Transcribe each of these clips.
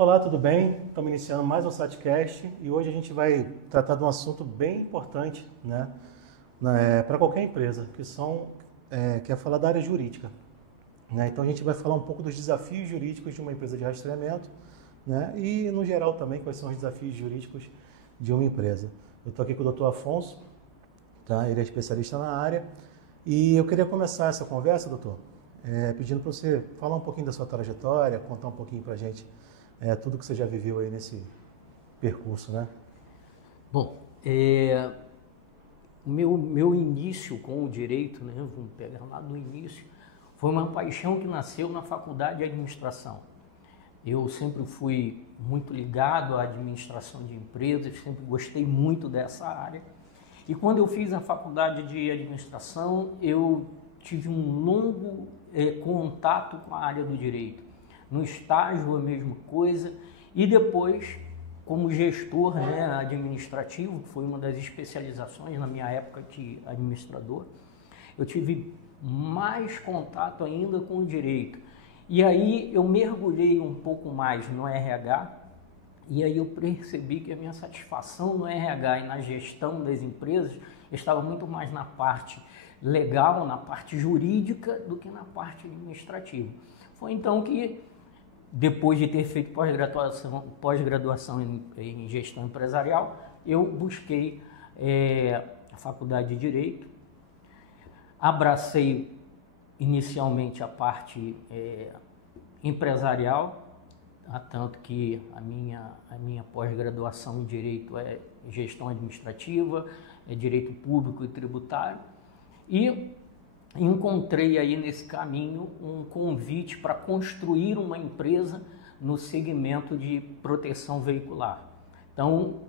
Olá, tudo bem? Estamos iniciando mais um SATcast e hoje a gente vai tratar de um assunto bem importante, né, para qualquer empresa, que é falar da área jurídica, né? Então a gente vai falar um pouco dos desafios jurídicos de uma empresa de rastreamento, né, e no geral também quais são os desafios jurídicos de uma empresa. Eu estou aqui com o Dr. Afonso, tá? Ele é especialista na área e eu queria começar essa conversa, doutor, pedindo para você falar um pouquinho da sua trajetória, contar um pouquinho para a gente tudo que você já viveu aí nesse percurso, né? Bom, o meu início com o direito, né, vamos pegar lá do início, foi uma paixão que nasceu na faculdade de administração. Eu sempre fui muito ligado à administração de empresas, sempre gostei muito dessa área. E quando eu fiz a faculdade de administração, eu tive um longo contato com a área do direito. No estágio, a mesma coisa, e depois, como gestor, né, administrativo, que foi uma das especializações na minha época de administrador, eu tive mais contato ainda com o direito. E aí eu mergulhei um pouco mais no RH, e aí eu percebi que a minha satisfação no RH e na gestão das empresas estava muito mais na parte legal, na parte jurídica, do que na parte administrativa. Foi então que, depois de ter feito pós-graduação em gestão empresarial, eu busquei a faculdade de Direito, abracei inicialmente a parte empresarial, tanto que a minha pós-graduação em Direito é Gestão Administrativa, é Direito Público e Tributário, e encontrei aí nesse caminho um convite para construir uma empresa no segmento de proteção veicular. Então,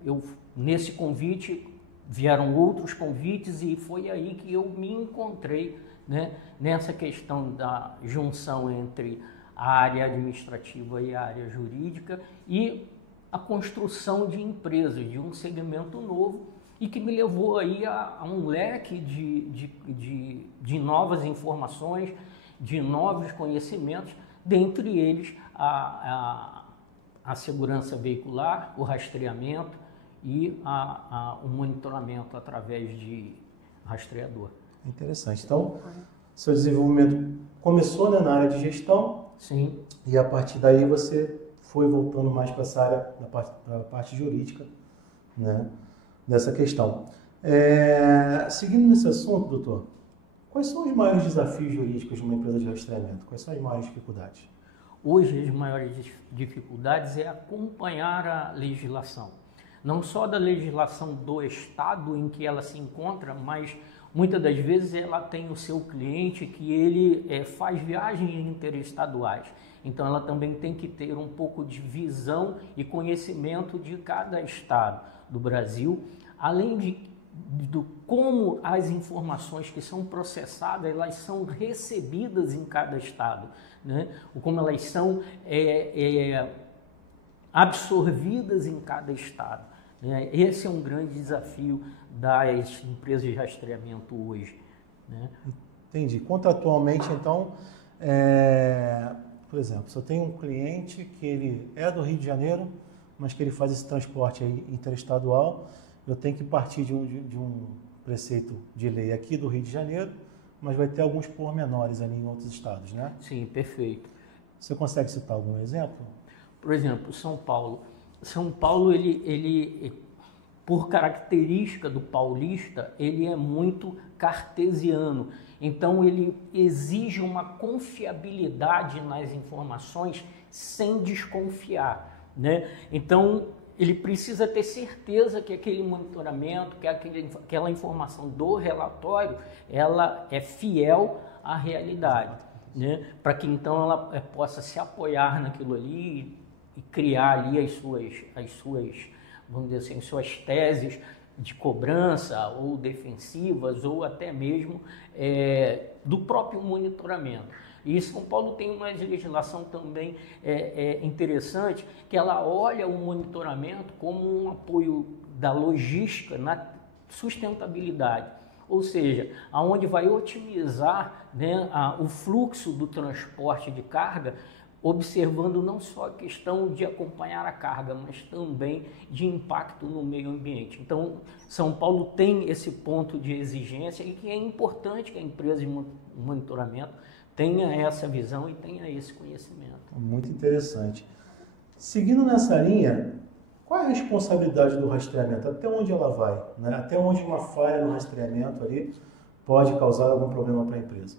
nesse convite vieram outros convites e foi aí que eu me encontrei, né, nessa questão da junção entre a área administrativa e a área jurídica e a construção de empresas, de um segmento novo, e que me levou aí a um leque de novas informações, de novos conhecimentos, dentre eles a segurança veicular, o rastreamento e o monitoramento através de rastreador. Interessante. Então, seu desenvolvimento começou, né, na área de gestão. Sim. E a partir daí você foi voltando mais para essa área, da parte jurídica, né, dessa questão. Seguindo nesse assunto, doutor, quais são os maiores desafios jurídicos de uma empresa de rastreamento? Quais são as maiores dificuldades? Hoje, as maiores dificuldades é acompanhar a legislação. Não só da legislação do estado em que ela se encontra, mas muitas das vezes ela tem o seu cliente que ele faz viagens interestaduais. Então ela também tem que ter um pouco de visão e conhecimento de cada estado do Brasil, além de como as informações que são processadas, elas são recebidas em cada estado, né? Ou como elas são absorvidas em cada estado, né? Esse é um grande desafio das empresas de rastreamento hoje, né? Entendi. Contratualmente, então, por exemplo, se eu tenho um cliente que ele é do Rio de Janeiro, mas que ele faz esse transporte aí interestadual, eu tenho que partir de um preceito de lei aqui do Rio de Janeiro, mas vai ter alguns pormenores ali em outros estados, né? Sim, perfeito. Você consegue citar algum exemplo? Por exemplo, São Paulo. São Paulo, ele por característica do paulista, ele é muito cartesiano. Então, ele exige uma confiabilidade nas informações sem desconfiar, né? Então, ele precisa ter certeza que aquele monitoramento, que aquela informação do relatório, ela é fiel à realidade, né? Para que então ela possa se apoiar naquilo ali e criar ali as suas, vamos dizer assim, suas teses de cobrança ou defensivas ou até mesmo do próprio monitoramento. E São Paulo tem uma legislação também interessante, que ela olha o monitoramento como um apoio da logística na sustentabilidade, ou seja, aonde vai otimizar, né, o fluxo do transporte de carga observando não só a questão de acompanhar a carga, mas também de impacto no meio ambiente. Então, São Paulo tem esse ponto de exigência e que é importante que a empresa de monitoramento tenha essa visão e tenha esse conhecimento. Muito interessante. Seguindo nessa linha, qual é a responsabilidade do rastreamento? Até onde ela vai? Né? Até onde uma falha no rastreamento ali pode causar algum problema para a empresa?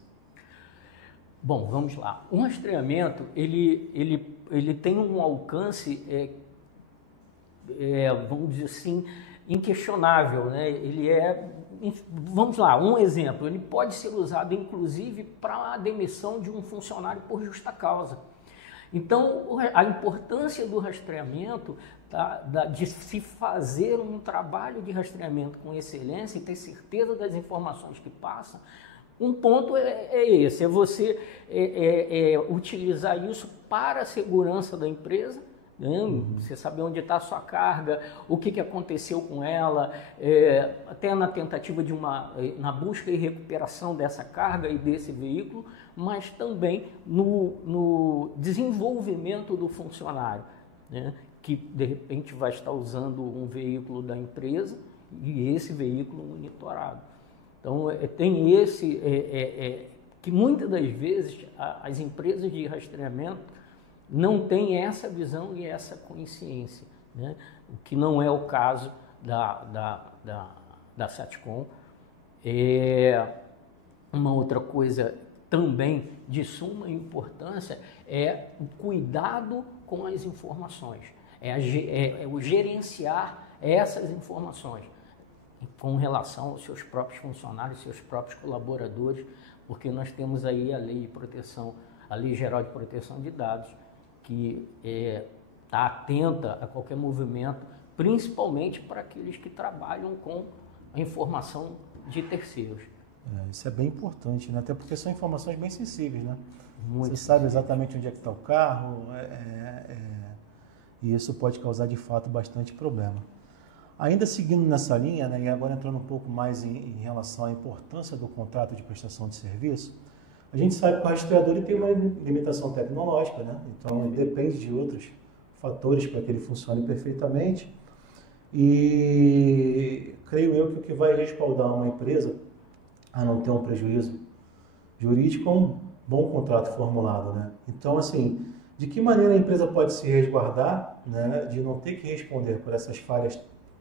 Bom, vamos lá. O rastreamento, ele tem um alcance, vamos dizer assim, inquestionável, né? Vamos lá, um exemplo, ele pode ser usado inclusive para a demissão de um funcionário por justa causa. Então, a importância do rastreamento, de se fazer um trabalho de rastreamento com excelência e ter certeza das informações que passam, um ponto é esse, é você utilizar isso para a segurança da empresa, né? Você saber onde está a sua carga, o que aconteceu com ela, até na tentativa na busca e recuperação dessa carga e desse veículo, mas também no desenvolvimento do funcionário, né? Que de repente vai estar usando um veículo da empresa e esse veículo monitorado. Então, tem que muitas das vezes as empresas de rastreamento não têm essa visão e essa consciência, né? O que não é o caso da Satcom. Uma outra coisa também de suma importância é o cuidado com as informações, o gerenciar essas informações com relação aos seus próprios funcionários, seus próprios colaboradores, porque nós temos aí a Lei Geral de Proteção de Dados, que está atenta a qualquer movimento, principalmente para aqueles que trabalham com a informação de terceiros. Isso é bem importante, né? Até porque são informações bem sensíveis, né? Muito Você sabe exatamente onde é que está o carro, e isso pode causar de fato bastante problema. Ainda seguindo nessa linha, né, e agora entrando um pouco mais em relação à importância do contrato de prestação de serviço, a gente sabe que o rastreador ele tem uma limitação tecnológica, né? Então ele depende de outros fatores para que ele funcione perfeitamente. E creio eu que o que vai respaldar uma empresa a não ter um prejuízo jurídico é um bom contrato formulado, né? Então, assim, de que maneira a empresa pode se resguardar, né, de não ter que responder por essas falhas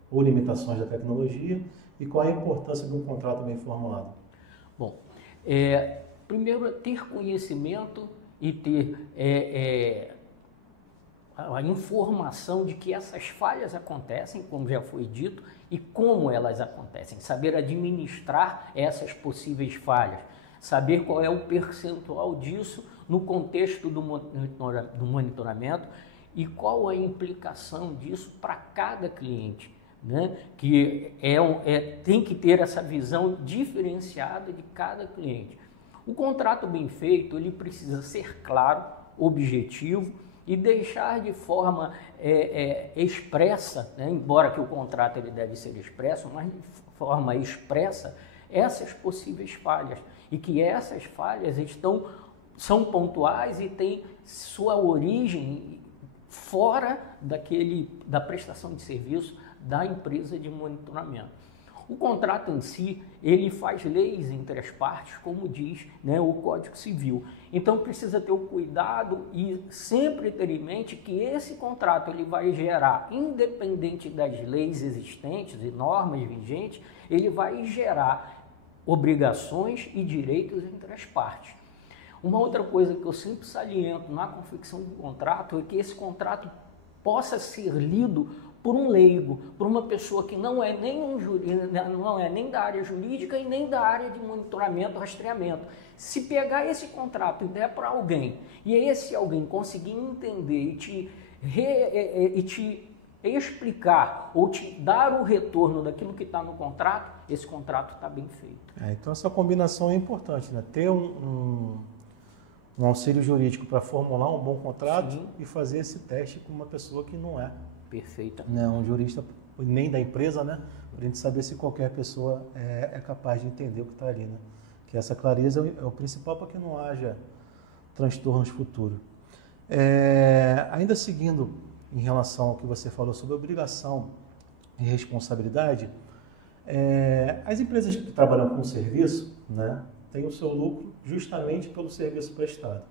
ou limitações da tecnologia, e qual a importância de um contrato bem formulado? Bom, primeiro é ter conhecimento e ter a informação de que essas falhas acontecem, como já foi dito, e como elas acontecem, saber administrar essas possíveis falhas, saber qual é o percentual disso no contexto do monitoramento e qual a implicação disso para cada cliente, né? Que tem que ter essa visão diferenciada de cada cliente. O contrato bem feito, ele precisa ser claro, objetivo e deixar de forma expressa, né? Embora que o contrato ele deve ser expresso, mas de forma expressa essas possíveis falhas e que essas falhas são pontuais e têm sua origem fora da prestação de serviço da empresa de monitoramento. O contrato em si, ele faz leis entre as partes, como diz, né, o Código Civil. Então precisa ter o cuidado e sempre ter em mente que esse contrato ele vai gerar, independente das leis existentes e normas vigentes, ele vai gerar obrigações e direitos entre as partes. Uma outra coisa que eu sempre saliento na confecção do contrato é que esse contrato possa ser lido por um leigo, por uma pessoa que não é nem da área jurídica e nem da área de monitoramento, rastreamento. Se pegar esse contrato e der para alguém, e esse alguém conseguir entender e te explicar ou te dar o retorno daquilo que está no contrato, esse contrato está bem feito. Então essa combinação é importante, né? Ter um auxílio jurídico para formular um bom contrato. Sim. E fazer esse teste com uma pessoa que não é perfeita, né, um jurista nem da empresa, né? Para a gente saber se qualquer pessoa é capaz de entender o que está ali, né? Que essa clareza é o principal para que não haja transtornos futuros. Ainda seguindo em relação ao que você falou sobre obrigação e responsabilidade, as empresas que trabalham com serviço, né, têm o seu lucro justamente pelo serviço prestado.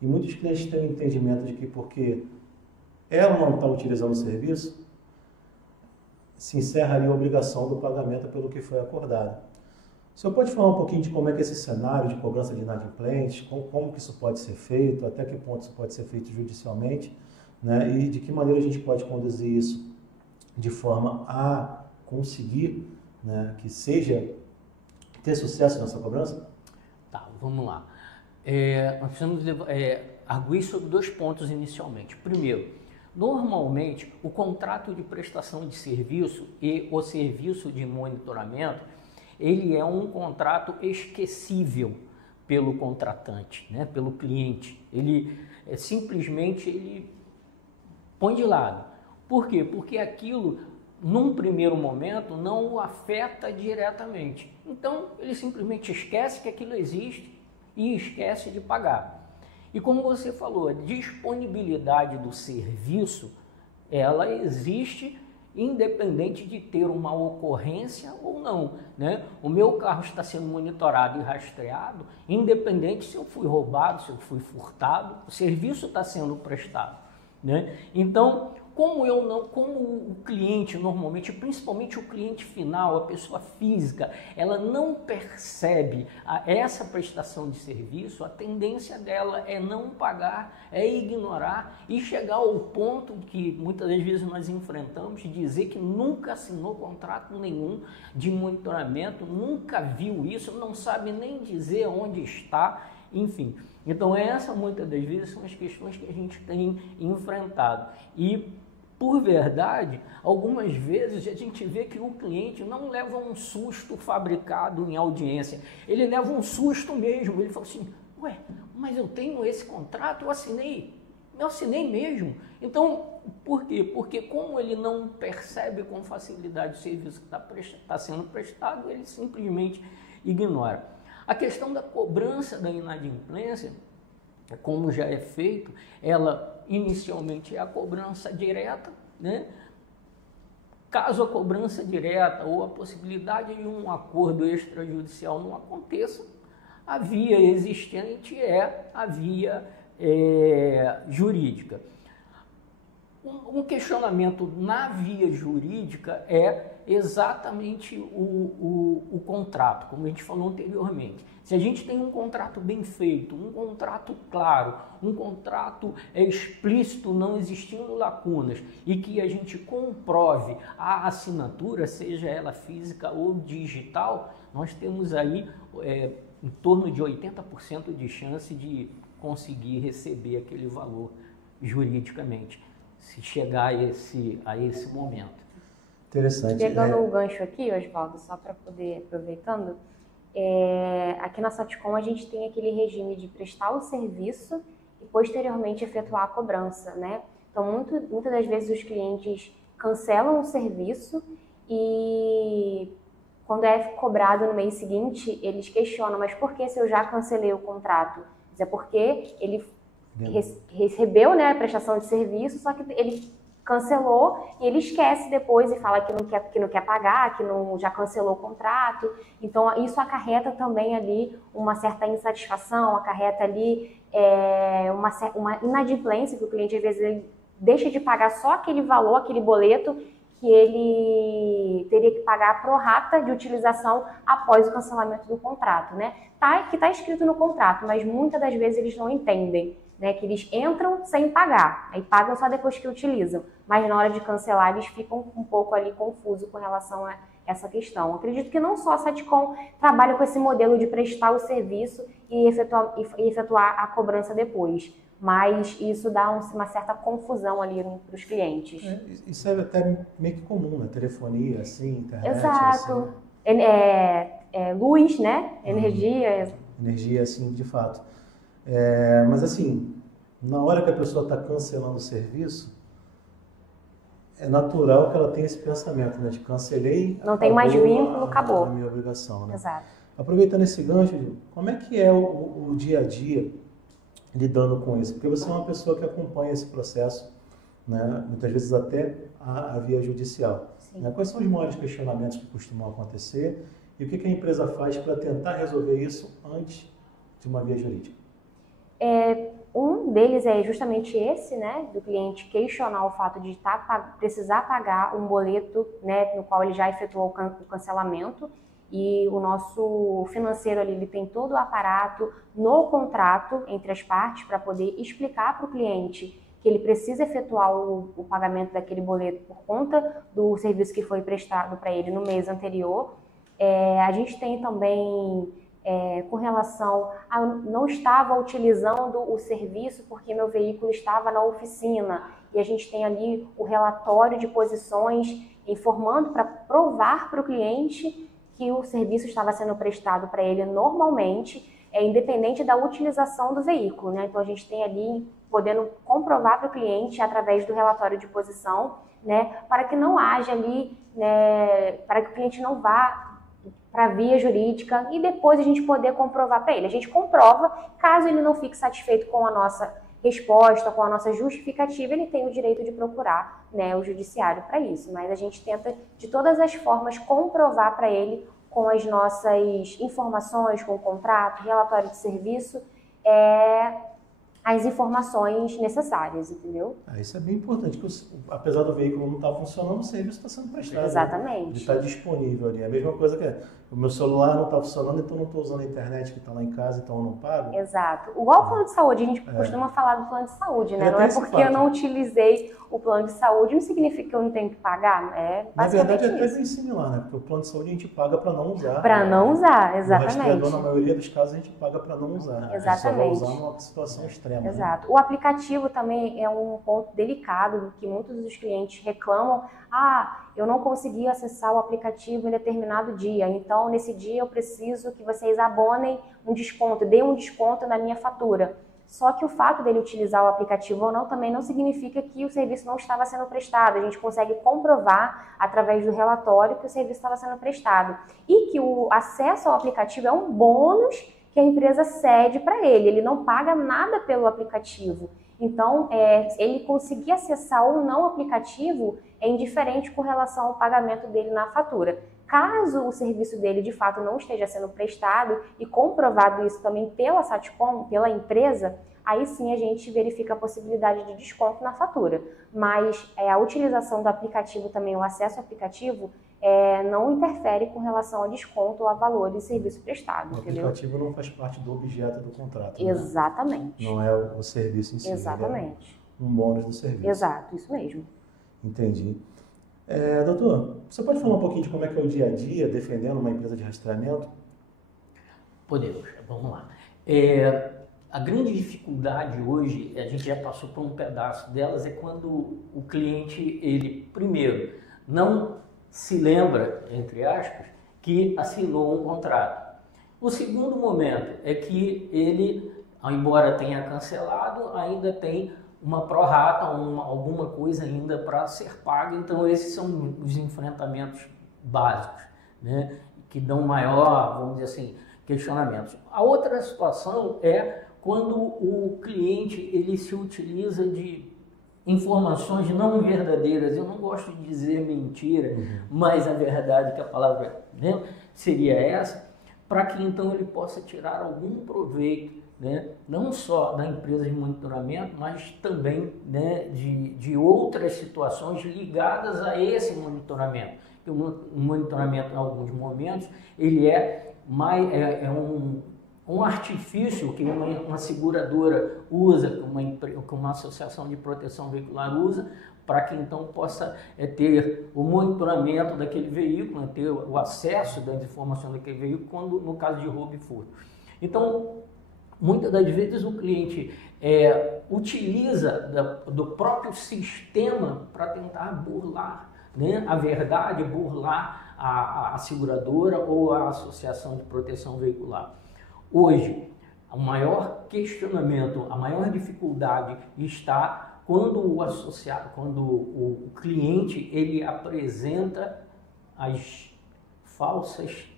E muitos clientes têm o entendimento de que porque ela não está utilizando o serviço, se encerra ali a obrigação do pagamento pelo que foi acordado. O senhor pode falar um pouquinho de como é que esse cenário de cobrança de inadimplentes, como que isso pode ser feito, até que ponto isso pode ser feito judicialmente, né, e de que maneira a gente pode conduzir isso de forma a conseguir, né, que ter sucesso nessa cobrança? Tá, vamos lá. Nós precisamos arguir sobre 2 pontos inicialmente. Primeiro, normalmente o contrato de prestação de serviço e o serviço de monitoramento, ele é um contrato esquecível pelo contratante, né, pelo cliente. Ele simplesmente põe de lado. Por quê? Porque aquilo, num primeiro momento, não o afeta diretamente. Então, ele simplesmente esquece que aquilo existe e esquece de pagar. E como você falou, a disponibilidade do serviço, ela existe independente de ter uma ocorrência ou não, né? O meu carro está sendo monitorado e rastreado, independente se eu fui roubado, se eu fui furtado, o serviço está sendo prestado, né? Então, como o cliente normalmente, principalmente o cliente final, a pessoa física, ela não percebe essa prestação de serviço, a tendência dela é não pagar, é ignorar e chegar ao ponto que muitas das vezes nós enfrentamos de dizer que nunca assinou contrato nenhum de monitoramento, nunca viu isso, não sabe nem dizer onde está, enfim. Então muitas das vezes são as questões que a gente tem enfrentado e, por verdade, algumas vezes a gente vê que o cliente não leva um susto fabricado em audiência, ele leva um susto mesmo, ele fala assim, ué, mas eu tenho esse contrato, eu assinei mesmo. Então, por quê? Porque como ele não percebe com facilidade o serviço que está sendo prestado, ele simplesmente ignora. A questão da cobrança da inadimplência, como já é feito, ela inicialmente é a cobrança direta, né? Caso a cobrança direta ou a possibilidade de um acordo extrajudicial não aconteça, a via existente é a via jurídica. Um questionamento na via jurídica é exatamente o contrato, como a gente falou anteriormente. Se a gente tem um contrato bem feito, um contrato claro, um contrato explícito, não existindo lacunas, e que a gente comprove a assinatura, seja ela física ou digital, nós temos aí em torno de 80% de chance de conseguir receber aquele valor juridicamente, se chegar a esse momento. Interessante. Pegando o gancho aqui, Oswaldo, só para poder, aproveitando, aqui na Saticom a gente tem aquele regime de prestar o serviço e posteriormente efetuar a cobrança, né? Então, muitas das vezes os clientes cancelam o serviço e quando é cobrado no mês seguinte, eles questionam, mas por que se eu já cancelei o contrato? É porque ele recebeu, né, a prestação de serviço, só que ele cancelou e ele esquece depois e fala que não quer pagar, que já cancelou o contrato. Então, isso acarreta também ali uma certa insatisfação, acarreta ali uma inadimplência, que o cliente, às vezes, ele deixa de pagar só aquele valor, aquele boleto, que ele teria que pagar pro rata de utilização após o cancelamento do contrato, né? Que está escrito no contrato, mas muitas das vezes eles não entendem, né? Que eles entram sem pagar, aí pagam só depois que utilizam, mas na hora de cancelar eles ficam um pouco ali confusos com relação a essa questão. Acredito que não só a Saticom trabalha com esse modelo de prestar o serviço e efetuar a cobrança depois, mas isso dá uma certa confusão ali para os clientes. Isso é até meio que comum, né? Telefonia, assim, internet. Exato. Assim. Luz, né? Energia. Energia, assim, de fato. Mas assim, na hora que a pessoa está cancelando o serviço, é natural que ela tenha esse pensamento, né? De cancelei, não tem mais vínculo, acabou. A minha obrigação, né? Exato. Aproveitando esse gancho, como é que é o dia a dia lidando com isso? Porque você é uma pessoa que acompanha esse processo, né? Muitas vezes até a via judicial. Né? Quais são os maiores questionamentos que costumam acontecer e o que a empresa faz para tentar resolver isso antes de uma via jurídica? Um deles é justamente esse, né, do cliente questionar o fato de precisar pagar um boleto, né, no qual ele já efetuou o cancelamento, e o nosso financeiro ali, ele tem todo o aparato no contrato entre as partes para poder explicar para o cliente que ele precisa efetuar o pagamento daquele boleto por conta do serviço que foi prestado para ele no mês anterior. A gente tem também com relação a não estava utilizando o serviço porque meu veículo estava na oficina, e a gente tem ali o relatório de posições informando para provar para o cliente que o serviço estava sendo prestado para ele normalmente, independente da utilização do veículo, né? Então a gente tem ali podendo comprovar para o cliente através do relatório de posição, né, para que não haja ali, né, para que o cliente não vá para a via jurídica e depois a gente poder comprovar para ele. A gente comprova, caso ele não fique satisfeito com a nossa resposta, com a nossa justificativa, ele tem o direito de procurar, né, o judiciário para isso. Mas a gente tenta, de todas as formas, comprovar para ele com as nossas informações, com o contrato, relatório de serviço, as informações necessárias, entendeu? Isso é bem importante, que apesar do veículo não estar funcionando, o serviço está sendo prestado. Exatamente. Ele está disponível ali. É a mesma coisa que o meu celular não está funcionando, então não estou usando a internet que está lá em casa, então eu não pago. Exato. Igual o plano de saúde, a gente costuma falar do plano de saúde, né? Não é porque eu não utilizei o plano de saúde, não significa que eu não tenho que pagar. Na verdade, é até bem similar, né? Porque o plano de saúde a gente paga para não usar. Para não usar, exatamente. O rastreador, na maioria dos casos, a gente paga para não usar. Exatamente. A gente só vai usar numa situação extrema. Exato. Né? O aplicativo também é um ponto delicado, que muitos dos clientes reclamam. Eu não consegui acessar o aplicativo em determinado dia, então nesse dia eu preciso que vocês abonem um desconto, deem um desconto na minha fatura. Só que o fato dele utilizar o aplicativo ou não também não significa que o serviço não estava sendo prestado. A gente consegue comprovar através do relatório que o serviço estava sendo prestado. E que o acesso ao aplicativo é um bônus que a empresa cede para ele. Ele não paga nada pelo aplicativo. Então, ele conseguir acessar ou não o aplicativo é indiferente com relação ao pagamento dele na fatura. Caso o serviço dele, de fato, não esteja sendo prestado e comprovado isso também pela Satcom, pela empresa, aí sim a gente verifica a possibilidade de desconto na fatura. Mas a utilização do aplicativo também, o acesso ao aplicativo, não interfere com relação ao desconto ou a valor de serviço prestado, entendeu? O aplicativo não faz parte do objeto do contrato, né? Exatamente. Não é o serviço em si. Exatamente. É um bônus do serviço. Exato, isso mesmo. Entendi. Doutor, você pode falar um pouquinho de como é que é o dia a dia defendendo uma empresa de rastreamento? Podemos, vamos lá. A grande dificuldade hoje, a gente já passou por um pedaço delas, é quando o cliente, ele primeiro não se lembra, entre aspas, que assinou um contrato. O segundo momento é que ele, embora tenha cancelado, ainda tem uma prorata, alguma coisa ainda para ser paga. Então esses são os enfrentamentos básicos, né, que dão maior, vamos dizer assim, questionamentos. A outra situação é quando o cliente ele se utiliza de informações não verdadeiras. Eu não gosto de dizer mentira, mas a verdade, que a palavra, né, seria essa, para que então ele possa tirar algum proveito, né, não só da empresa de monitoramento, mas também, né, de outras situações ligadas a esse monitoramento. O monitoramento, em alguns momentos, ele é um artifício que uma seguradora usa, que uma associação de proteção veicular usa, para que então possa ter o monitoramento daquele veículo, ter o acesso das informações daquele veículo, quando, no caso de roubo e furto. Então, muitas das vezes o cliente utiliza do próprio sistema para tentar burlar, né, a verdade, burlar a seguradora ou a associação de proteção veicular. Hoje, o maior questionamento, a maior dificuldade está quando o cliente ele apresenta as falsas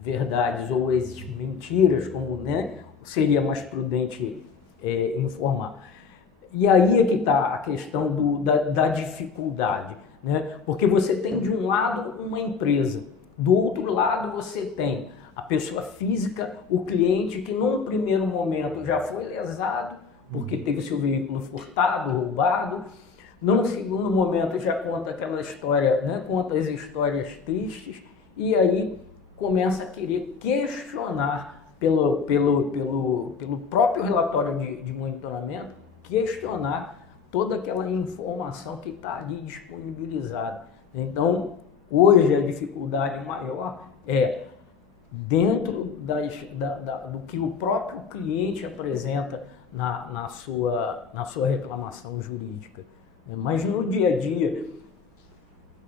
verdades ou as mentiras, como, né, seria mais prudente informar. E aí é que está a questão da dificuldade, né? Porque você tem de um lado uma empresa, do outro lado você tem a pessoa física, o cliente que num primeiro momento já foi lesado, porque teve seu veículo furtado, roubado, num segundo momento já conta aquela história, né? Conta as histórias tristes, e aí começa a querer questionar pelo próprio relatório de monitoramento, questionar toda aquela informação que está ali disponibilizada. Então, hoje a dificuldade maior é dentro do que o próprio cliente apresenta na sua reclamação jurídica. Mas no dia a dia,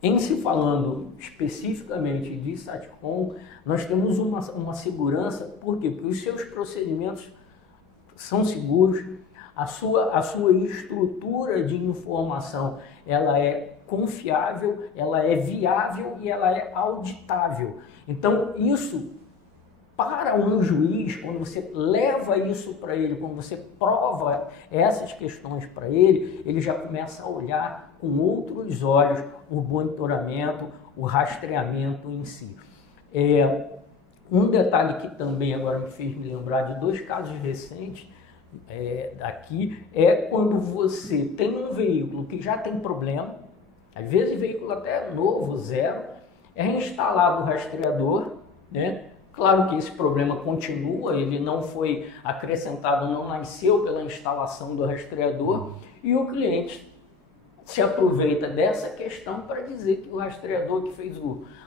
em se falando especificamente de SATCOM, nós temos uma segurança, por quê? Porque os seus procedimentos são seguros, a sua estrutura de informação ela é confiável, ela é viável e ela é auditável. Então, isso, para um juiz, quando você leva isso para ele, quando você prova essas questões para ele, ele já começa a olhar com outros olhos o monitoramento, o rastreamento em si. Um detalhe que também agora me fez me lembrar de 2 casos recentes daqui, é quando você tem um veículo que já tem problema, às vezes veículo até novo, zero, é reinstalado o rastreador, né? Claro que esse problema continua, ele não foi acrescentado, não nasceu pela instalação do rastreador, e o cliente se aproveita dessa questão para dizer que o rastreador que fez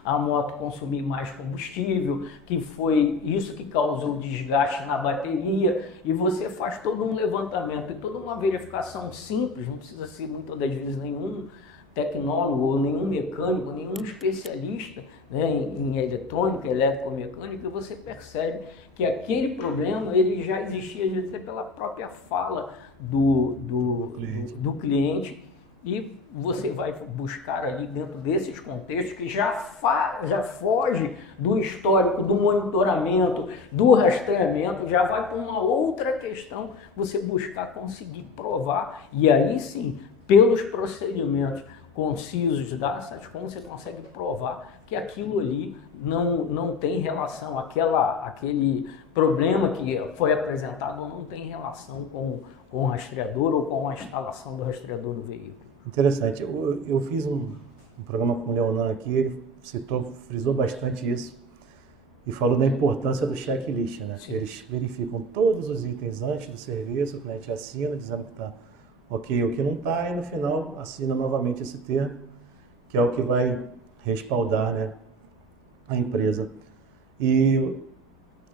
a moto consumir mais combustível, que foi isso que causou desgaste na bateria, e você faz todo um levantamento e toda uma verificação simples, não precisa ser muitas das vezes nenhum tecnólogo ou nenhum mecânico, nenhum especialista, né, em eletrônica, eletromecânica, você percebe que aquele problema ele já existia, às vezes, pela própria fala do cliente, e você vai buscar ali dentro desses contextos que já foge do histórico, do monitoramento, do rastreamento, já vai para uma outra questão, você buscar conseguir provar, e aí sim, pelos procedimentos concisos da SATCOM, você consegue provar que aquilo ali não tem relação, aquele problema que foi apresentado não tem relação com o rastreador ou com a instalação do rastreador no veículo. Interessante. Eu fiz um programa com o Leonan aqui, ele frisou bastante isso e falou da importância do checklist, né? Eles verificam todos os itens antes do serviço, o cliente assina dizendo que está ok ou que não está, e no final assina novamente esse termo, que é o que vai respaldar, né, a empresa. E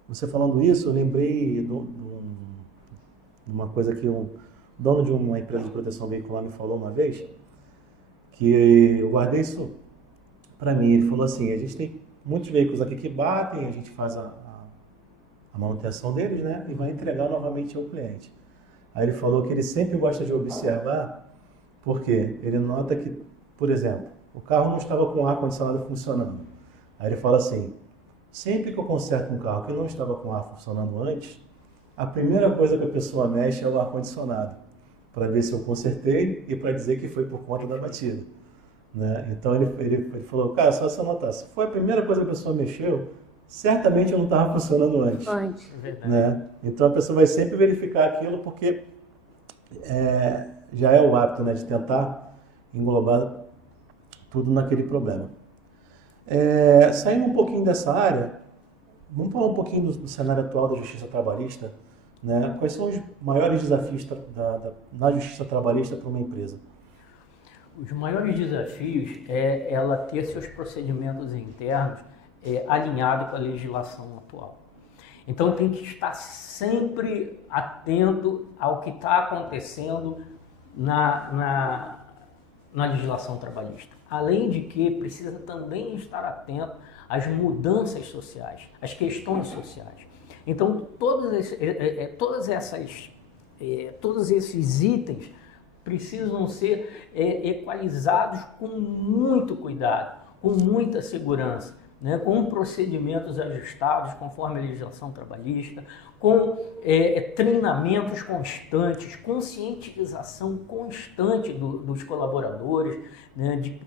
você falando isso, eu lembrei de uma coisa que o dono de uma empresa de proteção veicular me falou uma vez, que eu guardei isso para mim. Ele falou assim: a gente tem muitos veículos aqui que batem, a gente faz a manutenção deles, né, e vai entregar novamente ao cliente. Aí ele falou que ele sempre gosta de observar, porque ele nota que, por exemplo, o carro não estava com o ar-condicionado funcionando. Aí ele fala assim: sempre que eu conserto um carro que não estava com o ar funcionando antes, a primeira coisa que a pessoa mexe é o ar-condicionado, para ver se eu consertei e para dizer que foi por conta da batida, né? Então ele falou: cara, só você notar, se foi a primeira coisa que a pessoa mexeu, certamente eu não estava funcionando antes. Né? Então a pessoa vai sempre verificar aquilo, porque já é o hábito, né, de tentar englobar tudo naquele problema. Saindo um pouquinho dessa área, vamos falar um pouquinho do cenário atual da justiça trabalhista, né? Quais são os maiores desafios na justiça trabalhista para uma empresa? Os maiores desafios é ela ter seus procedimentos internos alinhados com a legislação atual. Então tem que estar sempre atento ao que está acontecendo na legislação trabalhista. Além de que precisa também estar atento às mudanças sociais, às questões sociais. Então todos esses itens precisam ser equalizados com muito cuidado, com muita segurança, né, com procedimentos ajustados conforme a legislação trabalhista, com treinamentos constantes, conscientização constante dos colaboradores, né,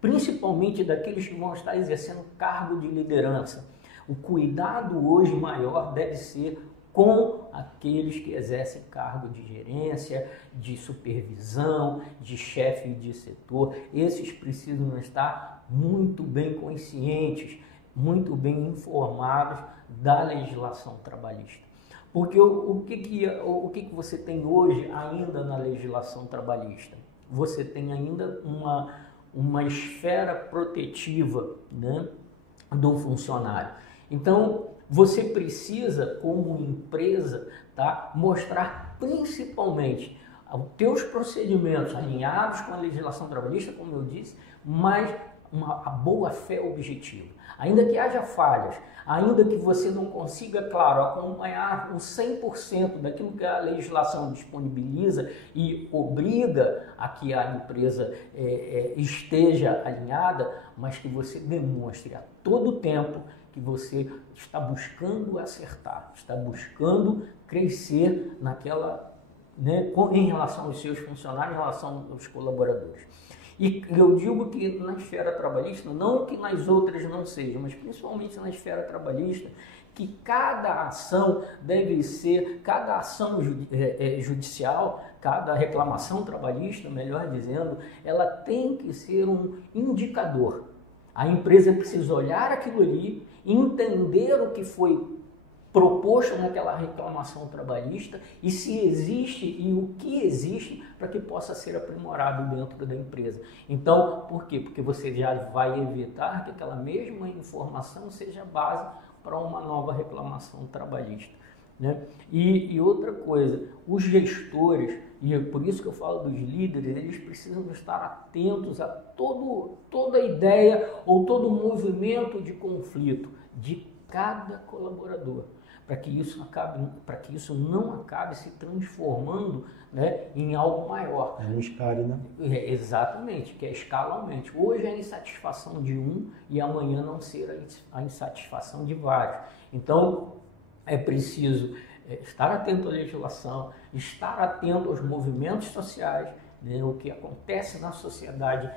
principalmente daqueles que vão estar exercendo cargo de liderança. O cuidado hoje maior deve ser com aqueles que exercem cargo de gerência, de supervisão, de chefe de setor. Esses precisam estar muito bem conscientes, muito bem informados da legislação trabalhista. Porque o que você tem hoje ainda na legislação trabalhista? Você tem ainda uma esfera protetiva, né, do funcionário. Então, você precisa, como empresa, tá, mostrar principalmente os teus procedimentos alinhados com a legislação trabalhista, como eu disse, mas a boa-fé objetiva. Ainda que haja falhas, ainda que você não consiga, claro, acompanhar o 100% daquilo que a legislação disponibiliza e obriga a que a empresa esteja alinhada, mas que você demonstre a todo tempo que você está buscando acertar, está buscando crescer naquela, né, em relação aos seus funcionários, em relação aos colaboradores. E eu digo que na esfera trabalhista, não que nas outras não sejam, mas principalmente na esfera trabalhista, que cada ação deve ser, cada ação judicial, cada reclamação trabalhista, melhor dizendo, ela tem que ser um indicador. A empresa precisa olhar aquilo ali, entender o que foi proposto naquela reclamação trabalhista e se existe e o que existe para que possa ser aprimorado dentro da empresa. Então, por quê? Porque você já vai evitar que aquela mesma informação seja base para uma nova reclamação trabalhista, né? E outra coisa, os gestores, e é por isso que eu falo dos líderes, eles precisam estar atentos a toda ideia ou todo movimento de conflito de cada colaborador, para que isso não acabe se transformando, né, em algo maior. É um escala, né? Exatamente, que a escala aumente. Hoje é a insatisfação de um e amanhã não ser a insatisfação de vários. Então, é preciso estar atento à legislação, estar atento aos movimentos sociais, né, o que acontece na sociedade,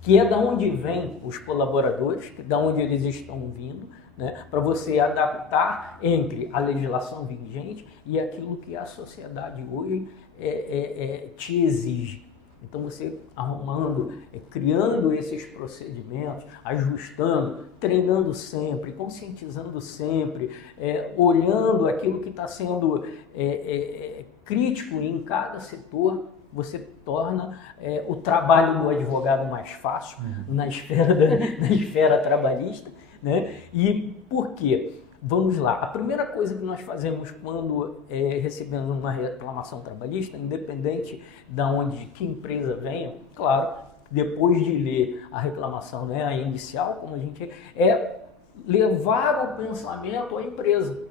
que é da onde vêm os colaboradores, que é da onde eles estão vindo, né, para você adaptar entre a legislação vigente e aquilo que a sociedade hoje te exige. Então você arrumando, criando esses procedimentos, ajustando, treinando sempre, conscientizando sempre, olhando aquilo que está sendo crítico em cada setor, você torna o trabalho do advogado mais fácil na esfera trabalhista, né? E por quê? Vamos lá, a primeira coisa que nós fazemos quando recebemos uma reclamação trabalhista, independente de que empresa venha, claro, depois de ler a reclamação, né, a inicial, como a gente levar o pensamento à empresa.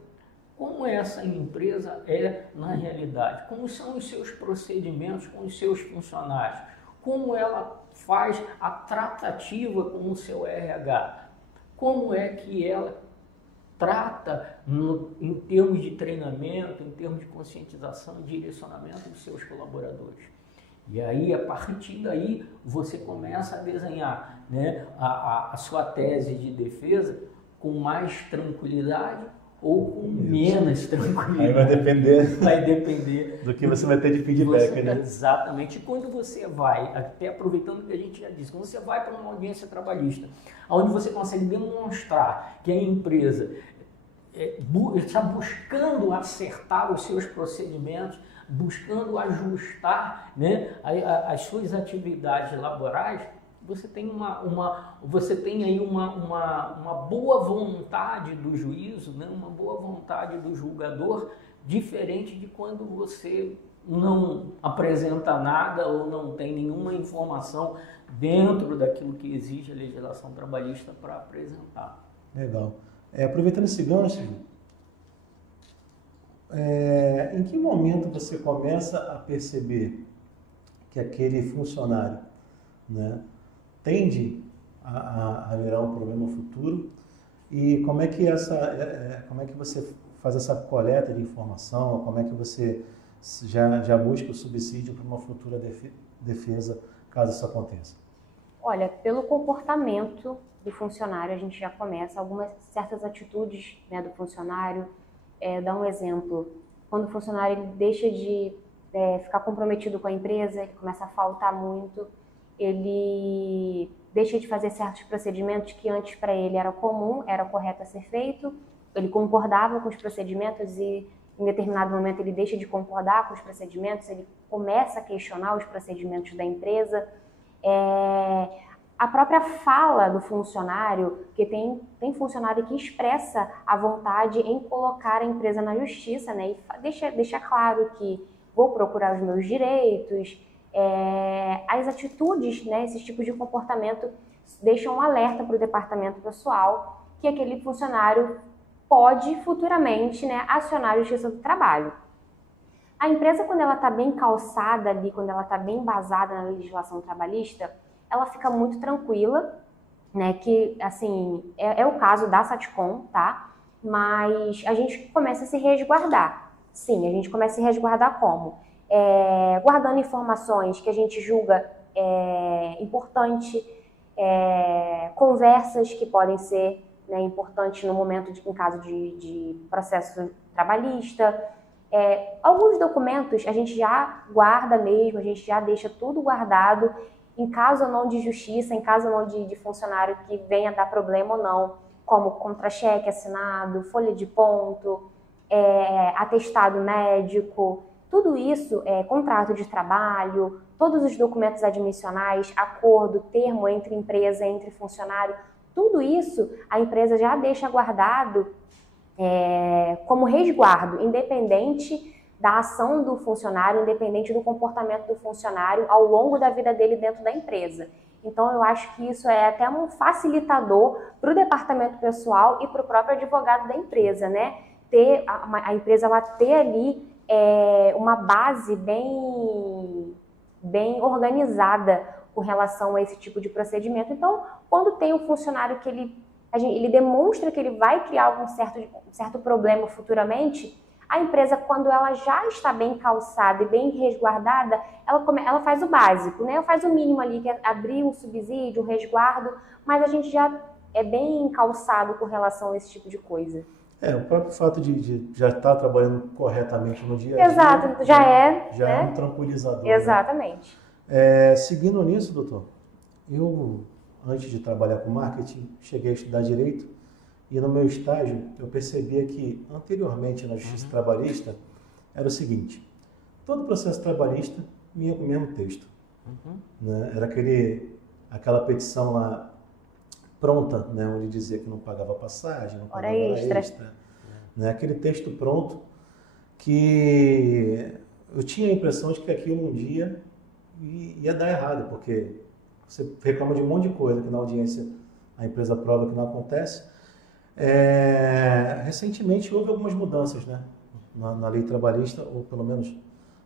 Como essa empresa é na realidade? Como são os seus procedimentos com os seus funcionários? Como ela faz a tratativa com o seu RH? Como é que ela trata em termos de treinamento, em termos de conscientização e direcionamento dos seus colaboradores? E aí, a partir daí, você começa a desenhar, né, a sua tese de defesa com mais tranquilidade ou com menos tranquilidade. Aí vai depender do que você vai ter de feedback, né? Exatamente. E quando você vai, até aproveitando o que a gente já disse, quando você vai para uma audiência trabalhista, onde você consegue demonstrar que a empresa está buscando acertar os seus procedimentos, buscando ajustar, né, as suas atividades laborais, você tem aí uma boa vontade do juízo, né, uma boa vontade do julgador, diferente de quando você não apresenta nada ou não tem nenhuma informação dentro daquilo que exige a legislação trabalhista para apresentar. Legal. Aproveitando esse gancho, em que momento você começa a perceber que aquele funcionário, né, tende a virar um problema futuro? E como é que como é que você faz essa coleta de informação? Como é que você já busca o subsídio para uma futura defesa, caso isso aconteça? Olha, pelo comportamento do funcionário, a gente já começa algumas certas atitudes, né, do funcionário. Dar um exemplo, quando o funcionário ele deixa de ficar comprometido com a empresa, ele começa a faltar muito, ele deixa de fazer certos procedimentos que antes para ele era comum, era correto a ser feito, ele concordava com os procedimentos e em determinado momento ele deixa de concordar com os procedimentos, ele começa a questionar os procedimentos da empresa. A própria fala do funcionário, porque tem funcionário que expressa a vontade em colocar a empresa na justiça, né, e deixa claro que vou procurar os meus direitos. As atitudes, né, esses tipos de comportamento deixam um alerta para o departamento pessoal que aquele funcionário pode futuramente, né, acionar a Justiça do Trabalho. A empresa, quando ela está bem calçada ali, quando ela está bem embasada na legislação trabalhista, ela fica muito tranquila, né, que, assim, é o caso da Satcom, tá? Mas a gente começa a se resguardar. Sim, a gente começa a se resguardar como? Guardando informações que a gente julga importante, conversas que podem ser, né, importantes no momento, em caso de processo trabalhista. Alguns documentos a gente já guarda mesmo, a gente já deixa tudo guardado, em caso ou não de justiça, em caso ou não de funcionário que venha dar problema ou não, como contra-cheque assinado, folha de ponto, atestado médico, tudo isso, contrato de trabalho, todos os documentos admissionais, acordo, termo entre empresa, entre funcionário, tudo isso a empresa já deixa guardado como resguardo, independente da ação do funcionário, independente do comportamento do funcionário ao longo da vida dele dentro da empresa. Então, eu acho que isso é até um facilitador para o departamento pessoal e para o próprio advogado da empresa, né? A empresa ela ter ali uma base bem organizada com relação a esse tipo de procedimento. Então, quando tem um funcionário que ele demonstra que ele vai criar um certo problema futuramente, a empresa, quando ela já está bem calçada e bem resguardada, ela faz o básico, né? Ela faz o mínimo ali, que é abrir um subsídio, um resguardo, mas a gente já é bem calçado com relação a esse tipo de coisa. O próprio fato de já estar trabalhando corretamente no dia a dia. Exato, já é um tranquilizador. Exatamente. Né? Seguindo nisso, doutor, eu, antes de trabalhar com marketing, cheguei a estudar Direito e no meu estágio eu percebia que anteriormente na Justiça Trabalhista era o seguinte, todo processo trabalhista vinha com o mesmo texto. Né? Era aquela petição lá pronta, né, onde dizia que não pagava passagem, não pagava hora extra. Né? Aquele texto pronto que eu tinha a impressão de que aquilo um dia ia dar errado, porque você reclama de um monte de coisa que na audiência a empresa prova que não acontece. Recentemente houve algumas mudanças, né, na lei trabalhista, ou pelo menos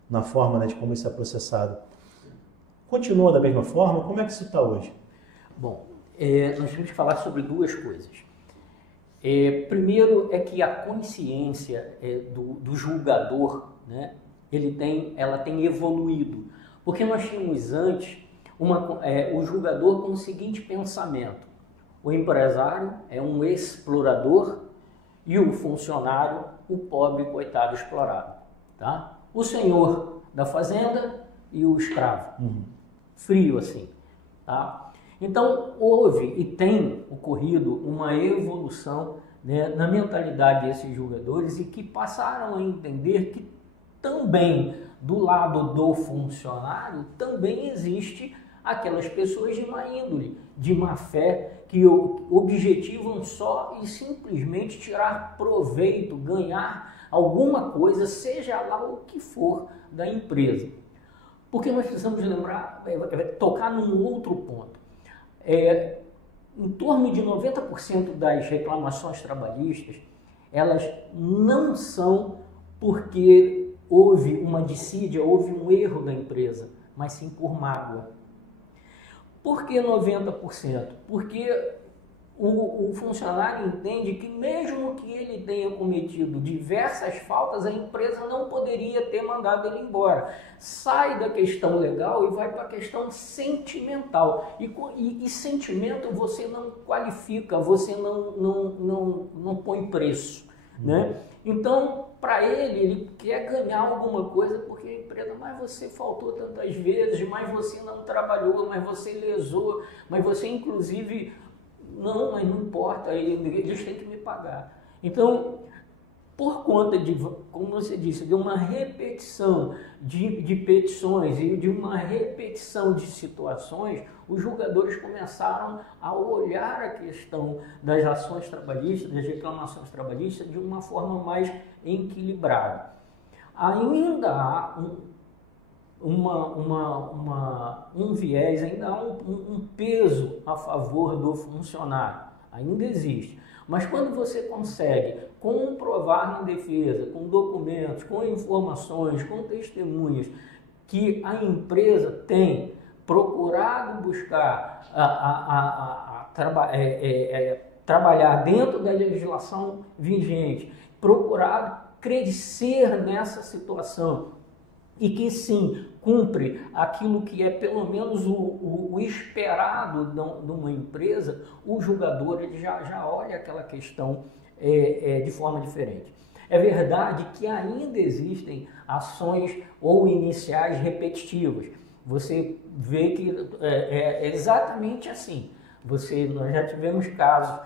na forma, né, de como isso é processado. Continua da mesma forma? Como é que isso está hoje? Bom, nós temos que falar sobre duas coisas. Primeiro é que a consciência do julgador, né, ela tem evoluído. Porque nós tínhamos antes o julgador com o seguinte pensamento: o empresário é um explorador e o funcionário, o pobre coitado explorado. Tá? O senhor da fazenda e o escravo. Frio assim. Tá? Então, houve e tem ocorrido uma evolução, né, na mentalidade desses julgadores e que passaram a entender que também do lado do funcionário também existe aquelas pessoas de má índole, de má fé, que objetivam só e simplesmente tirar proveito, ganhar alguma coisa, seja lá o que for da empresa. Porque nós precisamos lembrar, tocar num outro ponto. Em torno de 90% das reclamações trabalhistas, elas não são porque houve uma dissídia, houve um erro da empresa, mas sim por mágoa. Por que 90%? Porque o funcionário entende que mesmo que ele tenha cometido diversas faltas, a empresa não poderia ter mandado ele embora. Sai da questão legal e vai para a questão sentimental. E sentimento você não qualifica, você não põe preço, né? Então, para ele quer ganhar alguma coisa porque a empresa, mas você faltou tantas vezes, mas você não trabalhou, mas você lesou, mas você inclusive... Não, mas não importa, eles têm que me pagar. Então, por conta de, como você disse, de uma repetição de petições e de uma repetição de situações, os julgadores começaram a olhar a questão das ações trabalhistas, das reclamações trabalhistas, de uma forma mais equilibrada. Ainda há um viés, ainda há um peso a favor do funcionário, ainda existe. Mas quando você consegue comprovar na defesa, com documentos, com informações, com testemunhas, que a empresa tem procurado buscar trabalhar dentro da legislação vigente, procurado crescer nessa situação, e que sim, cumpre aquilo que é pelo menos o esperado de uma empresa, o julgador ele já olha aquela questão de forma diferente. É verdade que ainda existem ações ou iniciais repetitivas. Você vê que é exatamente assim. Nós já tivemos casos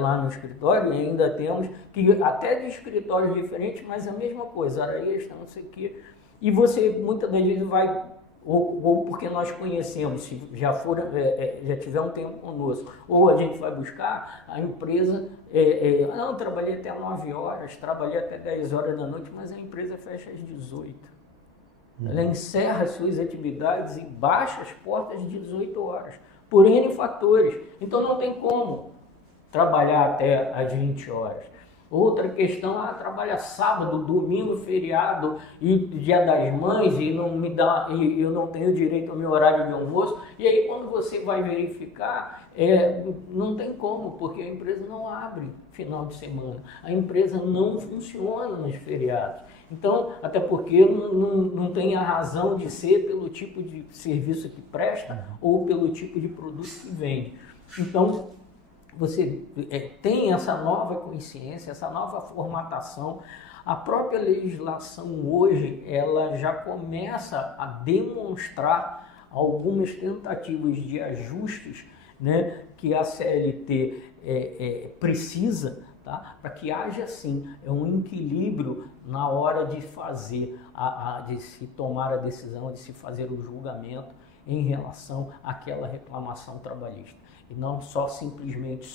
lá no escritório, e ainda temos, que até de escritórios diferentes, mas a mesma coisa, hora extra, não sei o quê. E você muitas das vezes vai, ou porque nós conhecemos, se já tiver um tempo conosco, ou a gente vai buscar, a empresa, não, trabalhei até 9 horas, trabalhei até 10 horas da noite, mas a empresa fecha às 18. Ela encerra suas atividades e baixa as portas às 18 horas, por N fatores. Então não tem como trabalhar até às 20 horas. Outra questão, trabalha sábado, domingo, feriado e dia das mães e eu não tenho direito ao meu horário de almoço. E aí quando você vai verificar, não tem como, porque a empresa não abre final de semana. A empresa não funciona nos feriados. Então, até porque não tem a razão de ser pelo tipo de serviço que presta ou pelo tipo de produto que vende. Então, você tem essa nova consciência, essa nova formatação. A própria legislação hoje, ela já começa a demonstrar algumas tentativas de ajustes, né, que a CLT precisa, tá? Para que haja, sim, um equilíbrio na hora de fazer, de se tomar a decisão, de se fazer o julgamento em relação àquela reclamação trabalhista. E não simplesmente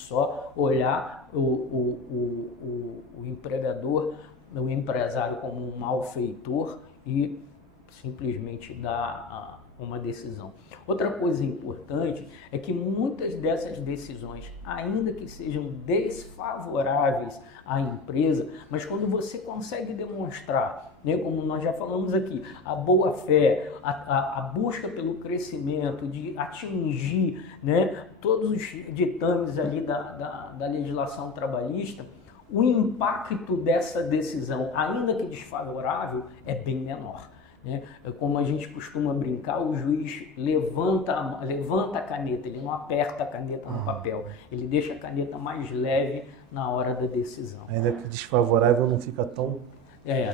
olhar o empregador, o empresário como um malfeitor e simplesmente dar uma decisão. Outra coisa importante é que muitas dessas decisões, ainda que sejam desfavoráveis à empresa, mas quando você consegue demonstrar, né, como nós já falamos aqui, a boa-fé, a busca pelo crescimento, de atingir, né, todos os ditames ali da legislação trabalhista, o impacto dessa decisão, ainda que desfavorável, é bem menor. Né? Como a gente costuma brincar, o juiz levanta a caneta, ele não aperta a caneta no papel, ele deixa a caneta mais leve na hora da decisão. Ainda que desfavorável não fica tão...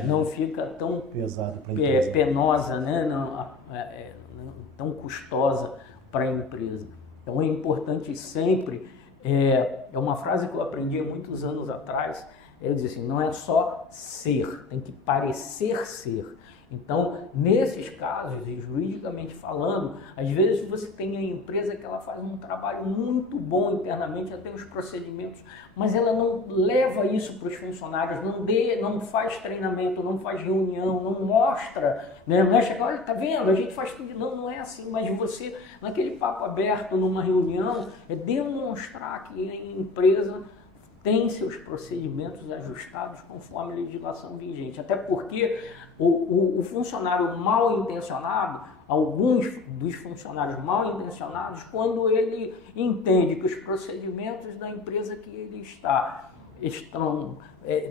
não fica tão pesado para a empresa. Penosa, né? Tão custosa para a empresa. Então é importante sempre, é uma frase que eu aprendi há muitos anos atrás, eu disse assim, não é só ser, tem que parecer ser. Então, nesses casos, e juridicamente falando, às vezes você tem a empresa que ela faz um trabalho muito bom internamente, ela tem os procedimentos, mas ela não leva isso para os funcionários, não faz treinamento, não faz reunião, não mostra, né? Não é chegar, olha, tá vendo, a gente faz tudo, não é assim, mas você, naquele papo aberto, numa reunião, é demonstrar que a empresa tem seus procedimentos ajustados conforme a legislação vigente. Até porque o funcionário mal intencionado, alguns dos funcionários mal intencionados quando ele entende que os procedimentos da empresa que ele estão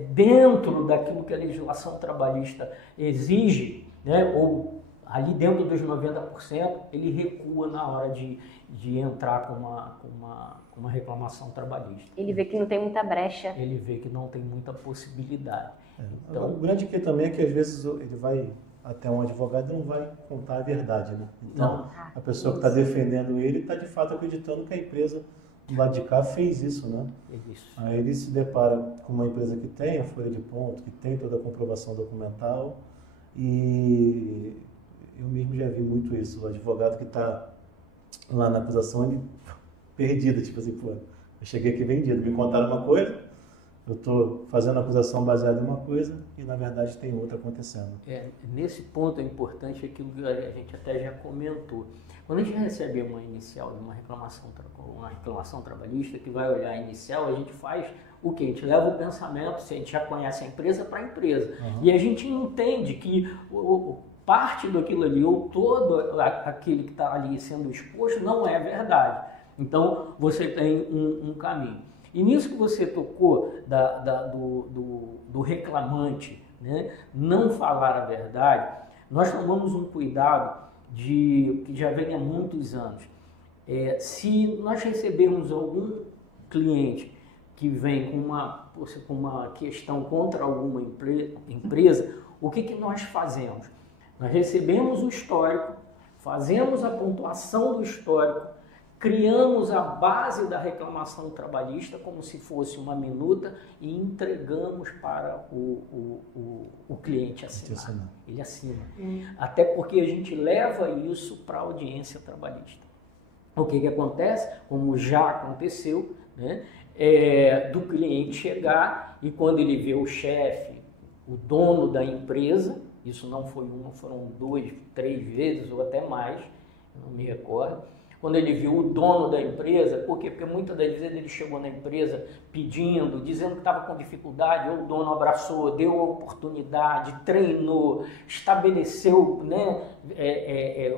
dentro daquilo que a legislação trabalhista exige, né, ou ali dentro dos 90%, ele recua na hora de entrar com uma reclamação trabalhista. Ele vê que não tem muita brecha. Ele vê que não tem muita possibilidade. Então, o grande que também é que às vezes ele vai até um advogado e não vai contar a verdade, né? Então, a pessoa que está defendendo ele está de fato acreditando que a empresa do lado de cá fez isso, né? Isso. Aí ele se depara com uma empresa que tem a folha de ponto, que tem toda a comprovação documental, e eu mesmo já vi muito isso. O advogado que está lá na acusação, ele perdido, tipo assim, pô, eu cheguei aqui vendido, me contaram uma coisa, eu estou fazendo a acusação baseada em uma coisa e na verdade tem outra acontecendo. Nesse ponto é importante aquilo que a gente até já comentou. Quando a gente recebe uma inicial de uma reclamação trabalhista, que vai olhar a inicial, a gente faz o quê? A gente leva o pensamento, se a gente já conhece a empresa, para a empresa. Uhum. E a gente entende que parte daquilo ali, ou todo aquele que está ali sendo exposto, não é verdade. Então, você tem um caminho. E nisso que você tocou do reclamante, né, não falar a verdade, nós tomamos um cuidado que já vem há muitos anos. Se nós recebermos algum cliente que vem com uma questão contra alguma empresa, o que nós fazemos? Nós recebemos o histórico, fazemos a pontuação do histórico, criamos a base da reclamação trabalhista como se fosse uma minuta e entregamos para o cliente assinar. Ele assina. Até porque a gente leva isso para a audiência trabalhista. O que acontece? Como já aconteceu, né, do cliente chegar e quando ele vê o chefe, o dono da empresa, isso não foi uma, foram 2, 3 vezes ou até mais, não me recordo. Quando ele viu o dono da empresa, por quê? Porque muitas das vezes ele chegou na empresa pedindo, dizendo que estava com dificuldade, ou o dono abraçou, deu a oportunidade, treinou, estabeleceu, né,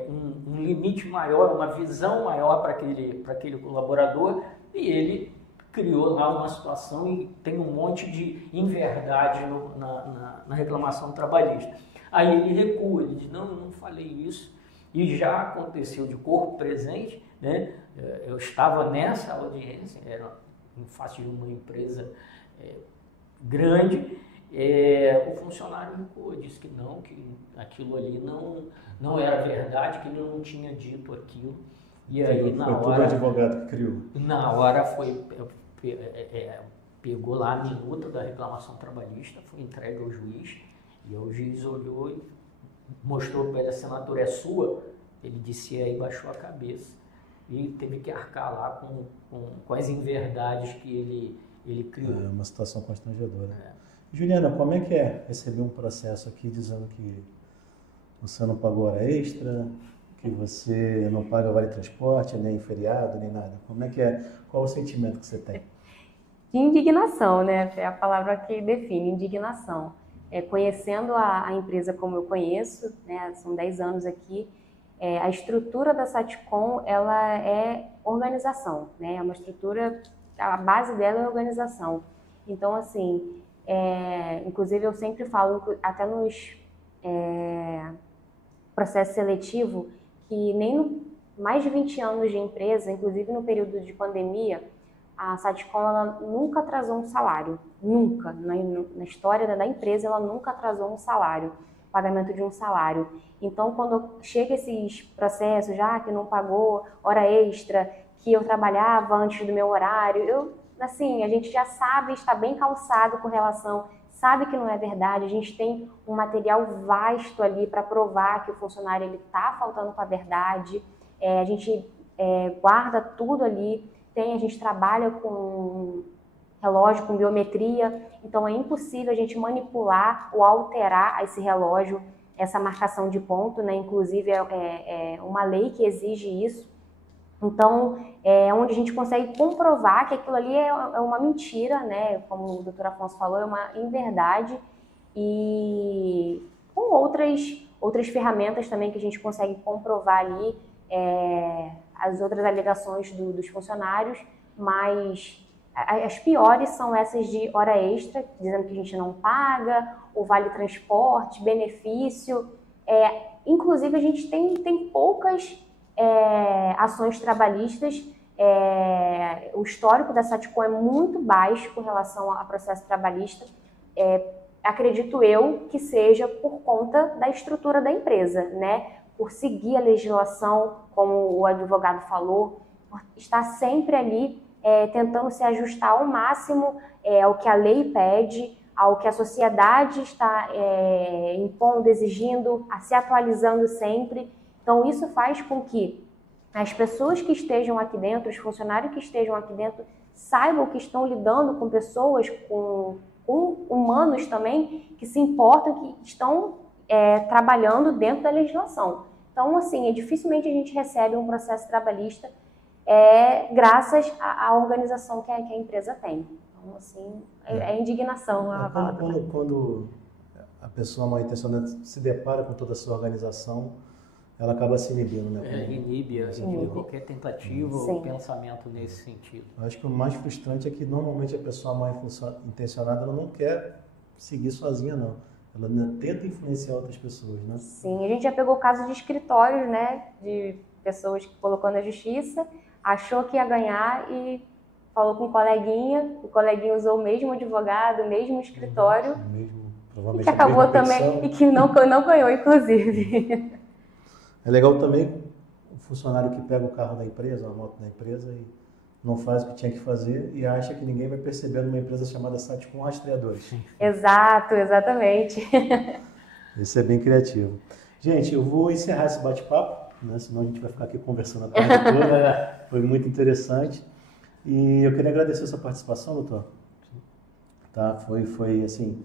um limite maior, uma visão maior para aquele colaborador, e ele criou lá uma situação e tem um monte de inverdade na reclamação trabalhista. Aí ele recua, ele diz, não, eu não falei isso. E já aconteceu de corpo presente, né? Eu estava nessa audiência, era em face de uma empresa grande, o funcionário recuou, disse que não, que aquilo ali não era verdade, que ele não tinha dito aquilo. E aí na hora... Foi tudo o advogado que criou. Na hora pegou lá a minuta da reclamação trabalhista, foi entregue ao juiz, e o juiz olhou e mostrou para ele, a assinatura é sua, ele disse aí, baixou a cabeça e teve que arcar lá com as inverdades que ele criou. É uma situação constrangedora. Juliana, como é que é receber um processo aqui dizendo que você não pagou hora extra, que você não paga vale transporte, nem feriado, nem nada? Como é que é? Qual o sentimento que você tem? De indignação, né? É a palavra que define, indignação. Conhecendo a empresa como eu conheço, né, são 10 anos aqui, a estrutura da Saticom, ela é organização, né, é uma estrutura, a base dela é organização. Então, assim, inclusive eu sempre falo, até nos processos seletivos, que nem mais de 20 anos de empresa, inclusive no período de pandemia, a Saticom ela nunca atrasou um salário, nunca, na história da empresa ela nunca atrasou um salário, pagamento de um salário. Então quando chega esses processos, já que não pagou hora extra, que eu trabalhava antes do meu horário, assim, a gente já sabe, está bem calçado com relação, sabe que não é verdade, a gente tem um material vasto ali para provar que o funcionário está faltando com a verdade, a gente guarda tudo ali, a gente trabalha com relógio, com biometria, então é impossível a gente manipular ou alterar esse relógio, essa marcação de ponto, né? Inclusive é uma lei que exige isso. Então, onde a gente consegue comprovar que aquilo ali é uma mentira, né? Como o doutor Afonso falou, é uma inverdade, e com outras ferramentas também que a gente consegue comprovar ali as outras alegações dos funcionários, mas as piores são essas de hora extra, dizendo que a gente não paga, o vale transporte, benefício. Inclusive, a gente tem poucas ações trabalhistas. O histórico da Satcom é muito baixo com relação ao processo trabalhista. Acredito eu que seja por conta da estrutura da empresa, né? Por seguir a legislação, como o advogado falou, por estar sempre ali tentando se ajustar ao máximo ao que a lei pede, ao que a sociedade está impondo, exigindo, se atualizando sempre. Então, isso faz com que as pessoas que estejam aqui dentro, os funcionários que estejam aqui dentro, saibam que estão lidando com pessoas, com humanos também, que se importam, que estão trabalhando dentro da legislação. Então, assim, dificilmente a gente recebe um processo trabalhista graças à organização que a empresa tem. Então, assim, indignação. Quando a pessoa mal intencionada se depara com toda a sua organização, ela acaba se inibindo, né? Inibe qualquer tentativa ou pensamento nesse sentido. Eu acho que o mais frustrante é que normalmente a pessoa mal intencionada ela não quer seguir sozinha, não. Ela tenta influenciar outras pessoas, né? Sim, a gente já pegou casos de escritórios, né? De pessoas que colocou na justiça, achou que ia ganhar e falou com o coleguinha usou o mesmo advogado, o mesmo escritório, e que acabou também, e que não ganhou, inclusive. É legal também o funcionário que pega o carro da empresa, a moto da empresa e não faz o que tinha que fazer e acha que ninguém vai perceber numa empresa chamada Satcom Rastreadores. Exato, exatamente. Isso é bem criativo. Gente, eu vou encerrar esse bate-papo, né? Senão a gente vai ficar aqui conversando a tarde toda. Foi muito interessante. E eu queria agradecer a sua participação, doutor. Tá? Foi assim,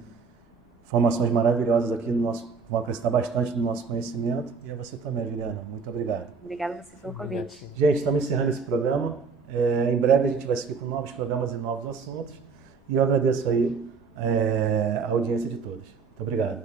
informações maravilhosas aqui vão acrescentar bastante no nosso conhecimento. E a você também, Juliana. Muito obrigado. Obrigada a você pelo convite. Gente, estamos encerrando esse programa. Em breve a gente vai seguir com novos programas e novos assuntos. E eu agradeço aí a audiência de todos. Muito obrigado.